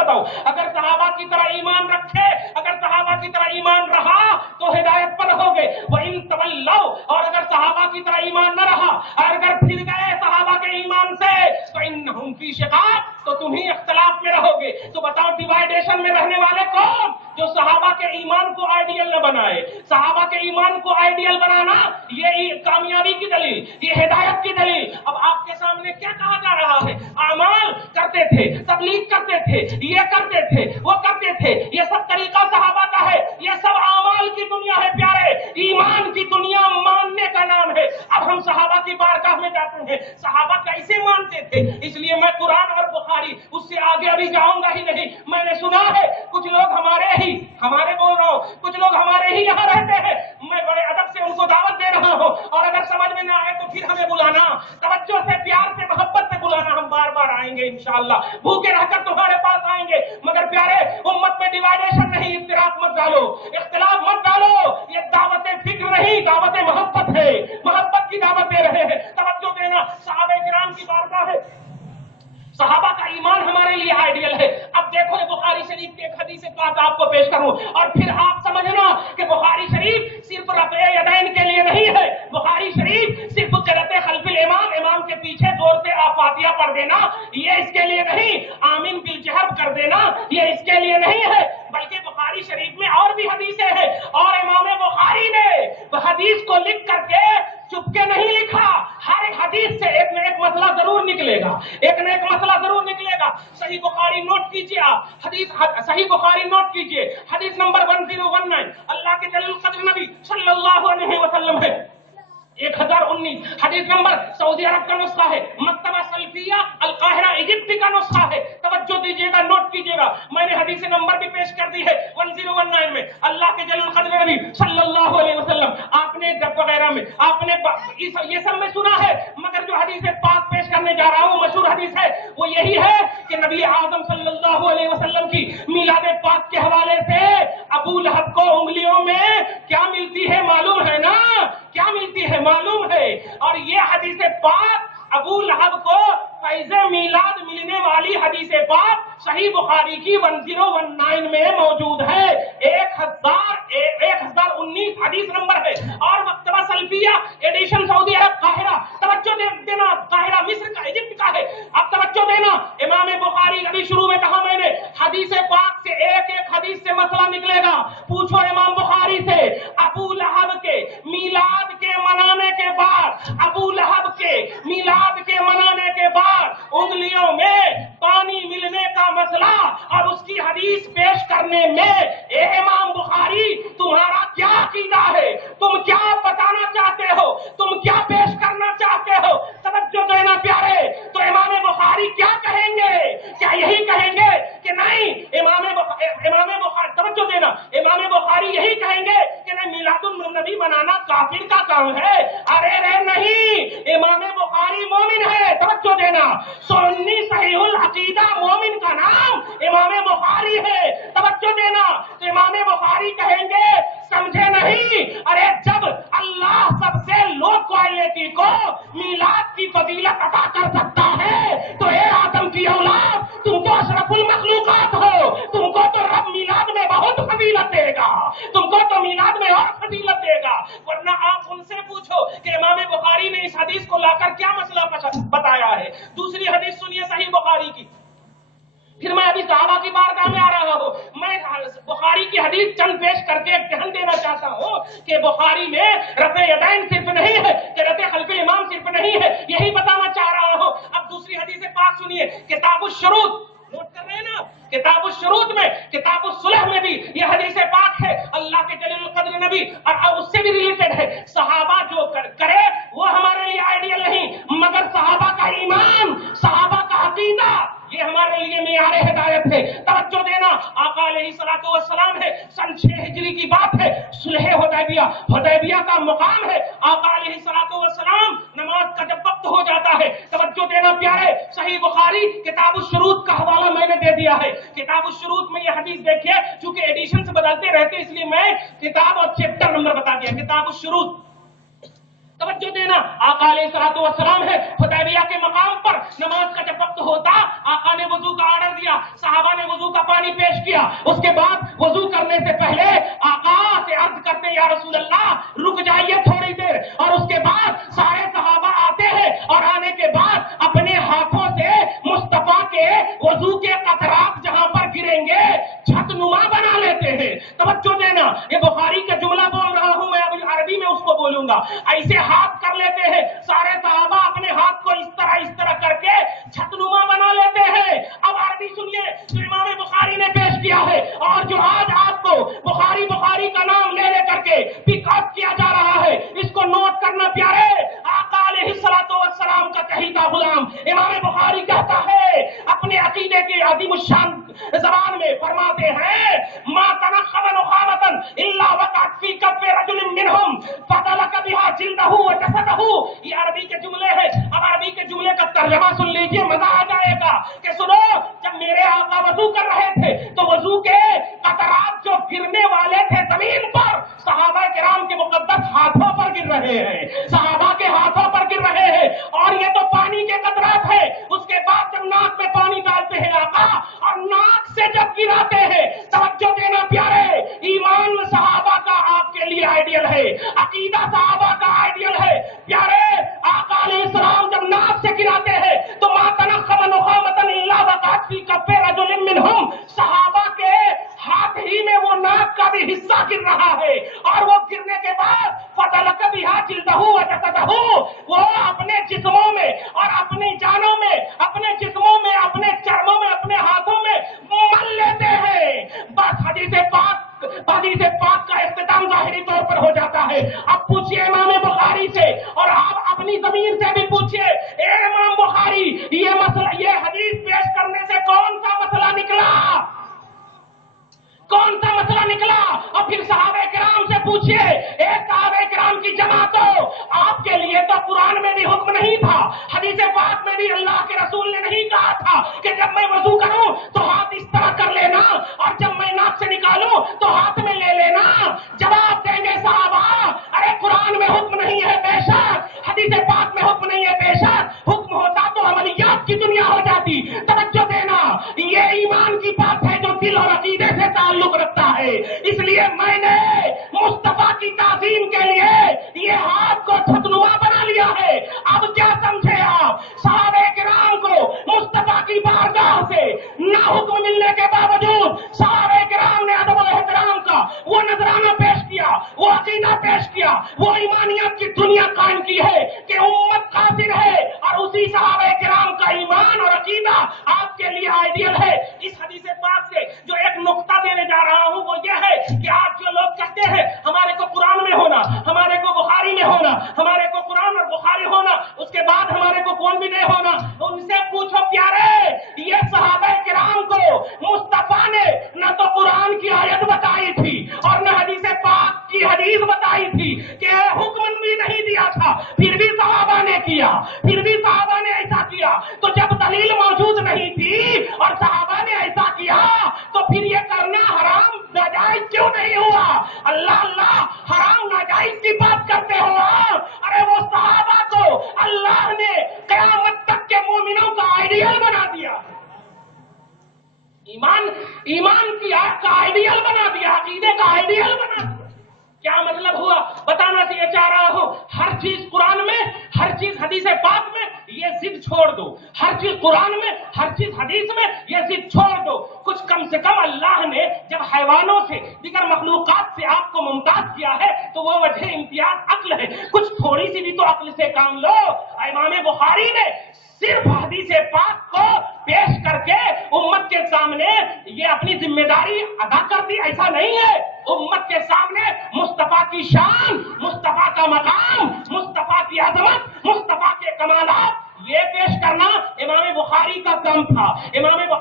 اهْتَدَوْا، اگر صحابہ کی طرح ایمان رکھے، اگر صحابہ کی طرح ایمان رہا تو ہدایت پر ہوگے. وَإِن تَوَلَّوْا، اور اگر صحابہ کی طرح ایمان نہ رہا اور اگر پھر گئے صحابہ کے ایمان سے فَإِنَّهُمْ فِي شِقَاقٍ، تو تم ہی اختلاف میں رہو گے. تو بتاؤ ڈیوائیڈیشن میں رہنے والے کون؟ جو صحابہ کے ایمان کو آئیڈیل نہ بنائے. صحابہ کے ایمان کو آئیڈیل بنانا یہ کامیابی کی دلیل، یہ ہدایت کی دلیل. اب آپ کے سامنے کیا کہا جا رہا ہے؟ اعمال کرتے تھے، تبلیغ کرتے تھے، یہ کرتے تھے، وہ کرتے تھے، یہ سب طریقہ صحابہ کا ہے. یہ سب اعمال کی دنیا ہے پیارے، ایمان کی دنیا ماننے کا نام ہے. اب ہم صحابہ کی بارگاہ میں جاتے ہیں، صحابہ کیسے مانتے تھے؟ اس لیے میں قرآن اور بخاری اس سے آگے ابھی جاؤں گا ہی نہیں. میں نے سنا ہے کچھ لوگ ہمارے بول رہا ہوں، کچھ لوگ ہمارے ہی یہاں رہتے ہیں. میں بڑے ادب سے ان کو دعوت دے رہا ہوں، اور اگر سمجھ میں نہ آئے تو پھر ہمیں بلانا، توجہ سے، پیار سے، محبت سے بلانا. ہم بار بار آئیں گے انشاءاللہ، بھوکے رہ کر تمہارے پاس آئیں گے. مگر پیارے، امت میں ڈیوائیڈیشن نہیں، اختلاف مت ڈالو، اختلاف مت ڈالو. یہ دعوت فکر نہیں، دعوت محبت ہے، محبت کی دعوت دے رہے ہیں. توجہ دینا، صحابہ کرام کی بارگاہ ہے، صحابہ کا ایمان ہمارے لیے آئیڈیل ہے. اب دیکھو بخاری شریف کی ایک حدیث پاک آپ کو پیش کروں، اور پھر آپ سمجھنا کہ بخاری شریف صرف رفع یدین کے لیے نہیں ہے. بخاری شریف صرف قرأت خلف الامام، امام کے پیچھے زور سے فاتحہ پڑھ دینا، یہ اس کے لیے نہیں. آمین بالجہر کر دینا، یہ اس کے لیے نہیں ہے. بلکہ بخاری شریف میں اور بھی حدیثیں ہیں، اور امام بخاری نے حدیث کو لکھ کر کے چپکے نہیں لکھا. ہر ایک حدیث سے ایک نہ ایک مسئلہ ضرور نکلے گا، ایک نہ ایک مسئلہ ضرور نکلے گا. صحیح بخاری نوٹ کیجیے آپ، صحیح بخاری نوٹ کیجیے، حدیث نمبر 1019، اللہ کے جلیل القدر نبی صلی اللہ علیہ وسلم ہے. 1019 حدیث نمبر، سعودی عرب کا نسخہ ہے، مکتبہ سلفیہ القاہرہ ایجپٹ کا نسخہ ہے. توجہ دیجیے گا، نوٹ کیجیے گا. میں نے حدیث نمبر بھی پیش کر دی ہے 1019 میں. اللہ کے جلیل القدر نبی صلی اللہ علیہ وسلم، آپ نے وغیرہ میں آپ نے یہ سب میں سنا ہے، مگر جو حدیث پاک پیش کرنے جا رہا ہوں مشہور حدیث ہے، وہ یہی ہے کہ نبی اعظم صلی اللہ علیہ وسلم کی میلاد پاک کے حوالے سے ابو لہب کو انگلیوں میں کیا ملتی ہے معلوم ہے نا؟ کیا ملتی ہے معلوم ہے. اور یہ حدیث پاک ابو لہب کو فیض میلاد ملنے والی حدیث پاک صحیح بخاری کی 1019 میں موجود ہے. 1019 حدیث نمبر ہے. اور مکتبہ سلفیہ ایڈیشن سعودی عرب قاہرہ، توجہ دینا، قاہرہ مصر کا، ایجپٹ کا ہے. اب توجہ دینا، امام بخاری ابھی شروع میں کہا میں نے، حدیث پاک سے ایک ایک حدیث سے مسئلہ نکلے گا. پوچھو امام بخاری سے، ابو لہب کے میلاد کے منانے کے بعد، ابو لہب کے میلاد کے منانے کے بعد انگلیوں میں پانی ملنے کا مسئلہ اور اس کی حدیث پیش کرنے میں، اے امام بخاری تمہارا کیا عقیدہ ہے؟ تم کیا بتانا چاہتے ہو؟ تم کیا پیش کرنا چاہتے ہو؟ توجہ دینا پیارے. تو امام بخاری کیا کہیں گے؟ کیا یہی کہیں گے کہ نہیں امام بخاری، توجہ دینا، امام بخاری یہی کہیں گے کہ نہیں میلاد النبی منانا کافر کا کام ہے؟ ارے نہیں، امام بخاری مومن ہے. توجہ دینا، سنی صحیح العقیدہ مومن کا نام امام بخاری ہے. توجہ دینا، تو امام بخاری کہیں گے سمجھے نہیں، ارے جب اللہ سب سے لو کوالٹی کو میلاد کی فضیلت عطا کر سکتا ہے تو اے آدم کی اولاد، تم تو اشرف المخلوقات ہو، تم کو تو رب میلاد میں بہت فضیلت دے گا، تم کو تو میلاد میں اور فضیلت دے گا. ورنہ آپ ان سے پوچھو کہ امام بخاری نے اس حدیث کو لا کر کیا مسئلہ بتایا ہے. دوسری حدیث سنیے صحیح بخاری کی. پھر میں ابھی صحابہ کی بارگاہ میں آ رہا ہوں. میں بخاری کی حدیث چند پیش کر کے ایک ذہن دینا چاہتا ہوں کہ بخاری میں رفع یدین صرف نہیں ہے، کہ رفع خلف امام صرف نہیں ہے، یہی بتانا چاہ رہا ہوں. اب دوسری حدیث پاک سنیے، کتاب الشروط، نوٹ کر رہے ہیں نا؟ کتاب الشروط میں، کتاب الصلح میں بھی یہ حدیث پاک ہے. اللہ کے جلیل القدر نبی، اور اس سے بھی ریلیٹڈ ہے، صحابہ جو کرے وہ ہمارے لیے آئیڈیل نہیں، مگر صحابہ کا ایمان، صحابہ کا عقیدہ یہ ہمارے لیے معیار ہدایت ہے. توجہ دینا، آقا علیہ الصلوۃ والسلام ہے، سن 6 ہجری کی بات ہے، صلح حدیبیہ کا مقام ہے. آقا علیہ الصلوۃ والسلام نماز کا جب وقت ہو جاتا ہے، توجہ دینا پیارے، صحیح بخاری کتاب الشروط کا حوالہ میں نے دے دیا ہے. کتاب الشروط میں یہ حدیث دیکھیے، چونکہ ایڈیشن سے بدلتے رہتے اس لیے میں کتاب اور چیپٹر نمبر بتا دیا. کتاب الشروط، توجہ دینا، آقا علیہ الصلوۃ والسلام ہے، حدیبیہ کے مقام پر نماز کا جب وقت ہوتا، آقا نے وضو کا آرڈر دیا، صحابہ نے وضو کا عظیم الشان زبان میں فرماتے ہیں ما تنخب نخامة الا وقعت في كف رجل منهم فدلك بها جلده وجسده. یہ عربی کے جملے ہیں. اب عربی کے جملے کا ترجمہ سن لیجئے, مزہ آ جائے گا کہ سنو, جب میرے آقا وضو کر رہے تھے تو وضو کے قطرات جو گرنے والے تھے زمین پر, صحابہ کرام کے مقدس ہاتھوں پر گر رہے ہیں, صحابہ کے ہاتھوں پر گر رہے ہیں. اور یہ تو پانی کے قطرات ہیں. اس کے بعد جب ناک میں پانی ڈالتے ہیں آقا اور ناک سے جب گراتے ہیں, توجہ دینا پیارے, ایمان صحابہ کا آپ کے لیے آئیڈیل ہے, عقیدہ صحابہ کا آئیڈیل ہے. پیارے آقا علیہ السلام جب ناک سے گراتے ہیں تو ما تنخب نخامة الا وقعت في كف رجل منهم, صحابہ کے ہاتھ ہی میں وہ ناک کا بھی حصہ گر رہا ہے. اور وہ گرنے کے بعد فدلک بها جلده وجسده, وہ اپنے جسموں میں اور اپنی جانوں میں, اپنے جسموں میں, اپنے چرموں میں, اپنے ہاتھوں میں مل لیتے ہیں. بس حدیث پاک کا اختتام ظاہری طور پر ہو جاتا ہے. اب پوچھئے امام بخاری سے, اور آپ اپنی ضمیر سے بھی پوچھئے, اے امام بخاری, یہ مسئلہ, یہ حدیث پیش کرنے سے کون سا مسئلہ نکلا, کون سا مسئلہ نکلا؟ اور پھر صحابہ کرام سے پوچھئے, ایک صحابہ کرام کی جماعت ہو, آپ کے لیے تو قرآن میں بھی حکم نہیں تھا, حدیث پاک میں بھی اللہ کے رسول نے نہیں کہا تھا کہ جب میں وضو کروں تو ہاتھ اس طرح کر لینا اور جب میں ناک سے نکالوں تو ہاتھ میں لے لینا. جواب دیں گے صحابہ, ارے قرآن میں حکم نہیں ہے بے شک, حدیث پاک میں حکم نہیں ہے بے شک, حکم ہوتا تو عملیات کی دنیا ہو جاتی. توجہ دینا, یہ ایمان کی بات ہے جو دل اور عقیدے سے تعلق رکھتا ہے. اس لیے میں نے مصطفیٰ کی تعظیم کے لیے یہ ہاتھ کو چھتنما بنا لیا ہے. اب کیا سمجھے آپ, صحابہ کرام کو مصطفیٰ کی بارگاہ سے نہ حکم ملنے کے باوجود صحابہ کرام نے ادب و احترام کا وہ نذرانہ پیش کیا, وہ عقیدہ پیش کیا, وہ ایمانیت کی دنیا قائم کی ہے کہ امت قاصر ہے, اور اسی صحابہ کرام کا ایمان اور عقیدہ آپ کے لیے آئیڈیل ہے. اس حدیث پاک سے جو ایک نقطہ دینے جا رہا ہوں وہ یہ ہے کہ آج جو لوگ کہتے ہیں ہمارے کو قرآن میں ہونا, ہمارے کو بخاری میں ہونا, ہمارے کو قرآن اور بخاری ہونا, اس کے بعد ہمارے کو کون بھی نہیں ہونا, ان سے پوچھو پیارے, یہ صحابہ کرام کو مصطفیٰ نے نہ تو قرآن کی آیت بتائی تھی اور نہ حدیث پاک کی حدیث بتائی تھی کہ حکم بھی نہیں دیا تھا, پھر بھی صحابہ نے کیا, پھر بھی صحابہ نے ایسا کیا. تو جب دلیل موجود نہیں تھی اور صحابہ نے ایسا کیا تو پھر یہ کرنا حرام ناجائز کیوں نہیں ہوا؟ اللہ اللہ, حرام ناجائز کی بات کرتے ہو آپ. ارے وہ صحابہ کو اللہ نے قیامت تک کے مومنوں کا آئیڈیل بنا دیا, ایمان کی آگ کا آئیڈیل بنا دیا, عقیدے کا آئیڈیل بنا دیا. کیا مطلب ہوا؟ بتانا یہ چاہ رہا ہوں, ہر چیز قرآن میں, ہر چیز حدیث پاک میں, یہ ضد چھوڑ دو. ہر چیز قرآن میں, ہر چیز حدیث میں, یہ ضد چھوڑ دو. کچھ کم سے کم اللہ نے جب حیوانوں سے, دیگر مخلوقات سے آپ کو ممتاز کیا ہے تو وہ وجہ امتیاز عقل ہے. کچھ تھوڑی سی بھی تو عقل سے کام لو. امام بخاری نے صرف حدیث پاک کو پیش کر کے امت کے سامنے یہ اپنی ذمہ داری ادا کر دی, ایسا نہیں ہے. امت کے سامنے مصطفیٰ کی شان, مصطفیٰ کا مقام, مصطفیٰ کی عظمت, مصطفیٰ کے کمالات یہ پیش کرنا امام بخاری کا کام تھا.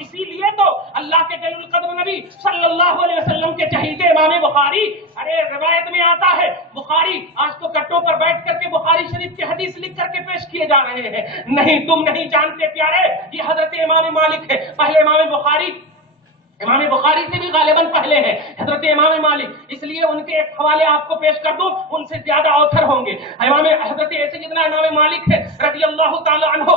اسی لیے تو اللہ کے جلیل القدر نبی صلی اللہ علیہ وسلم کے چہیتے امام بخاری, ارے روایت میں آتا ہے بخاری آج تو کٹوں پر بیٹھ کر کے بخاری شریف کی حدیث لکھ کر کے پیش کیے جا رہے ہیں. نہیں, تم نہیں جانتے پیارے, یہ حضرت امام مالک ہے. پہلے امام بخاری سے بھی غالباً پہلے ہیں حضرت امام مالک, اس لیے ان کے ایک حوالے آپ کو پیش کر دوں, ان سے زیادہ اوتھر ہوں گے. حضرت سیدنا امام مالک ہے رضی اللہ تعالی عنہ.